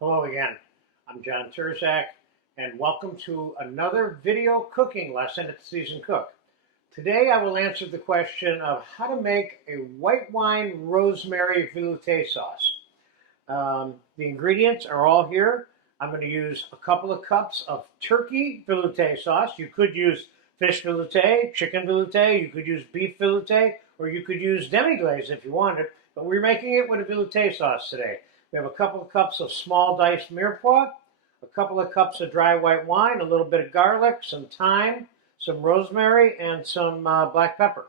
Hello again. I'm John Terzak, and welcome to another video cooking lesson at the Seasoned Cook. Today I will answer the question of how to make a white wine rosemary veloute sauce. The ingredients are all here. I'm going to use a couple of cups of turkey veloute sauce. You could use fish veloute, chicken veloute, you could use beef veloute, or you could use demi-glaze if you wanted, but we're making it with a veloute sauce today. We have a couple of cups of small diced mirepoix, a couple of cups of dry white wine, a little bit of garlic, some thyme, some rosemary, and some black pepper.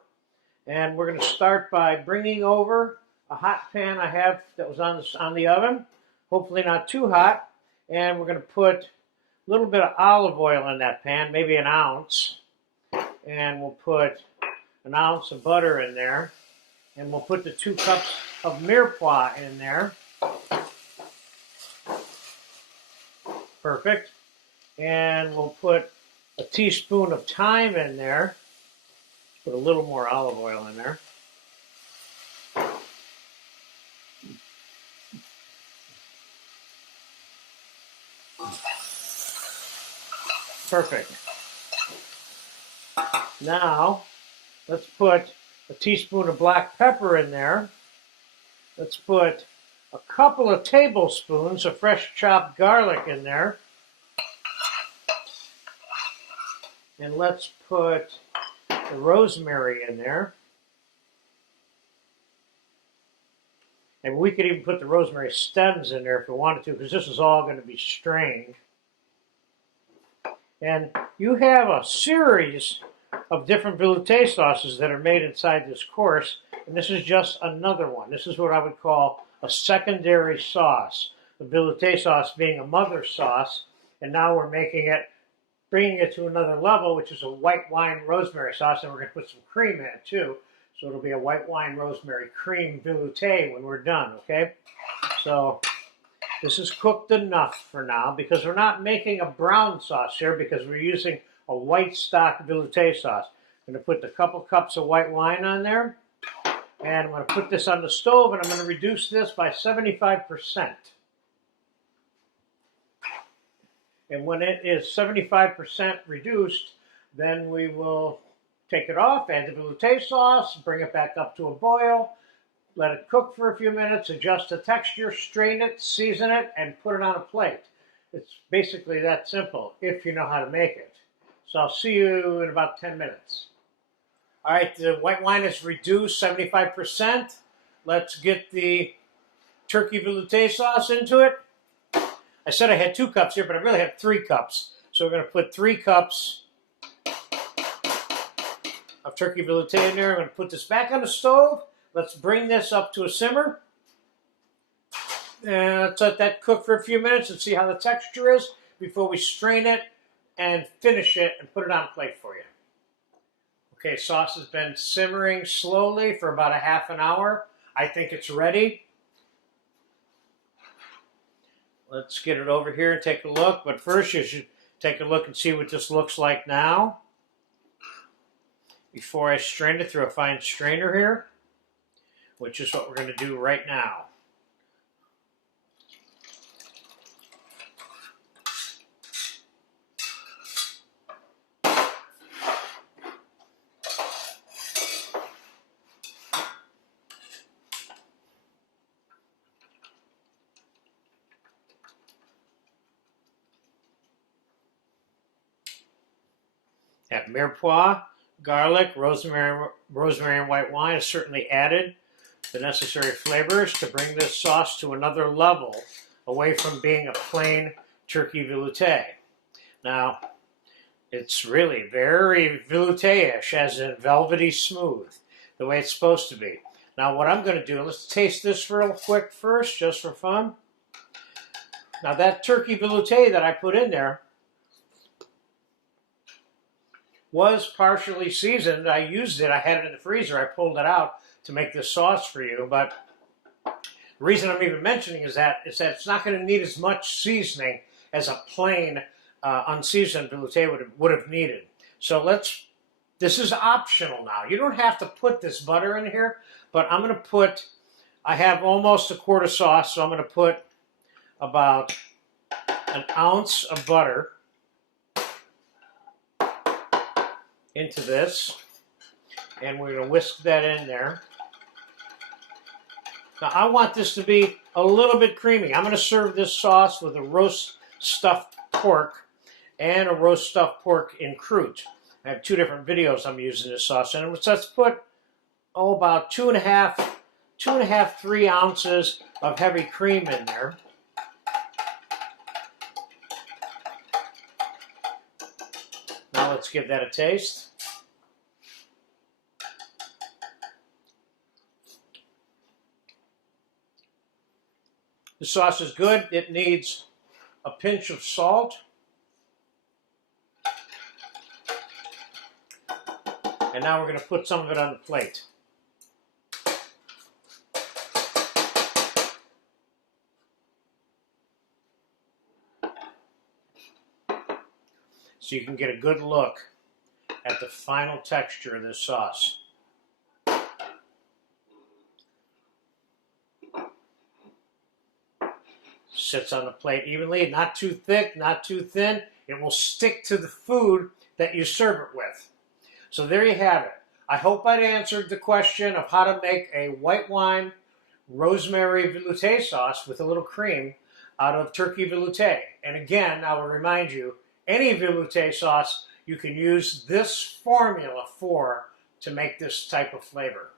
And we're going to start by bringing over a hot pan I have that was on the oven, hopefully not too hot. And we're going to put a little bit of olive oil in that pan, maybe an ounce. And we'll put an ounce of butter in there. And we'll put the 2 cups of mirepoix in there. Perfect. And we'll put a teaspoon of thyme in there. Put a little more olive oil in there. Perfect. Now, let's put a teaspoon of black pepper in there. Let's put a couple of tablespoons of fresh chopped garlic in there. And let's put the rosemary in there. And we could even put the rosemary stems in there if we wanted to, because this is all going to be strained. And you have a series of different veloute sauces that are made inside this course, and this is just another one. This is what I would call a secondary sauce. The veloute sauce being a mother sauce, and now we're making it, bringing it to another level, which is a white wine rosemary sauce, and we're going to put some cream in it too. So it'll be a white wine rosemary cream veloute when we're done, okay? So this is cooked enough for now because we're not making a brown sauce here because we're using a white stock veloute sauce. I'm going to put a couple cups of white wine on there, and I'm going to put this on the stove, and I'm going to reduce this by 75%. And when it is 75% reduced, then we will take it off, add the veloute sauce, bring it back up to a boil, let it cook for a few minutes, adjust the texture, strain it, season it, and put it on a plate. It's basically that simple if you know how to make it. So I'll see you in about 10 minutes. All right, the white wine is reduced 75%. Let's get the turkey veloute sauce into it. I said I had 2 cups here, but I really have 3 cups. So we're going to put 3 cups of turkey veloute in there. I'm going to put this back on the stove. Let's bring this up to a simmer. And let's let that cook for a few minutes and see how the texture is before we strain it and finish it and put it on a plate for you. Okay, sauce has been simmering slowly for about a half an hour. I think it's ready. Let's get it over here and take a look. But first you should take a look and see what this looks like now before I strain it through a fine strainer here, which is what we're going to do right now. Have mirepoix, garlic, rosemary and white wine is certainly added the necessary flavors to bring this sauce to another level away from being a plain turkey veloute. Now, it's really very veloute-ish, as in velvety smooth, the way it's supposed to be. Now, what I'm going to do, let's taste this real quick first, just for fun. Now, that turkey veloute that I put in there was partially seasoned. I used it. I had it in the freezer. I pulled it out to make this sauce for you. But the reason I'm even mentioning is that it's not going to need as much seasoning as a plain unseasoned veloute would have needed. So this is optional now. You don't have to put this butter in here, but I'm going to put, I have almost a quart of sauce, so I'm going to put about an ounce of butter into this, and we're going to whisk that in there. Now I want this to be a little bit creamy. I'm going to serve this sauce with a roast stuffed pork and a roast stuffed pork en croûte. I have two different videos I'm using this sauce in. So let's put, about 3 ounces of heavy cream in there. Now let's give that a taste. The sauce is good. It needs a pinch of salt. And now we're going to put some of it on the plate. So you can get a good look at the final texture of this sauce. Sits on the plate evenly, not too thick, not too thin. It will stick to the food that you serve it with. So there you have it. I hope I'd answered the question of how to make a white wine rosemary veloute sauce with a little cream out of turkey veloute. And again, I will remind you, any veloute sauce you can use this formula for to make this type of flavor.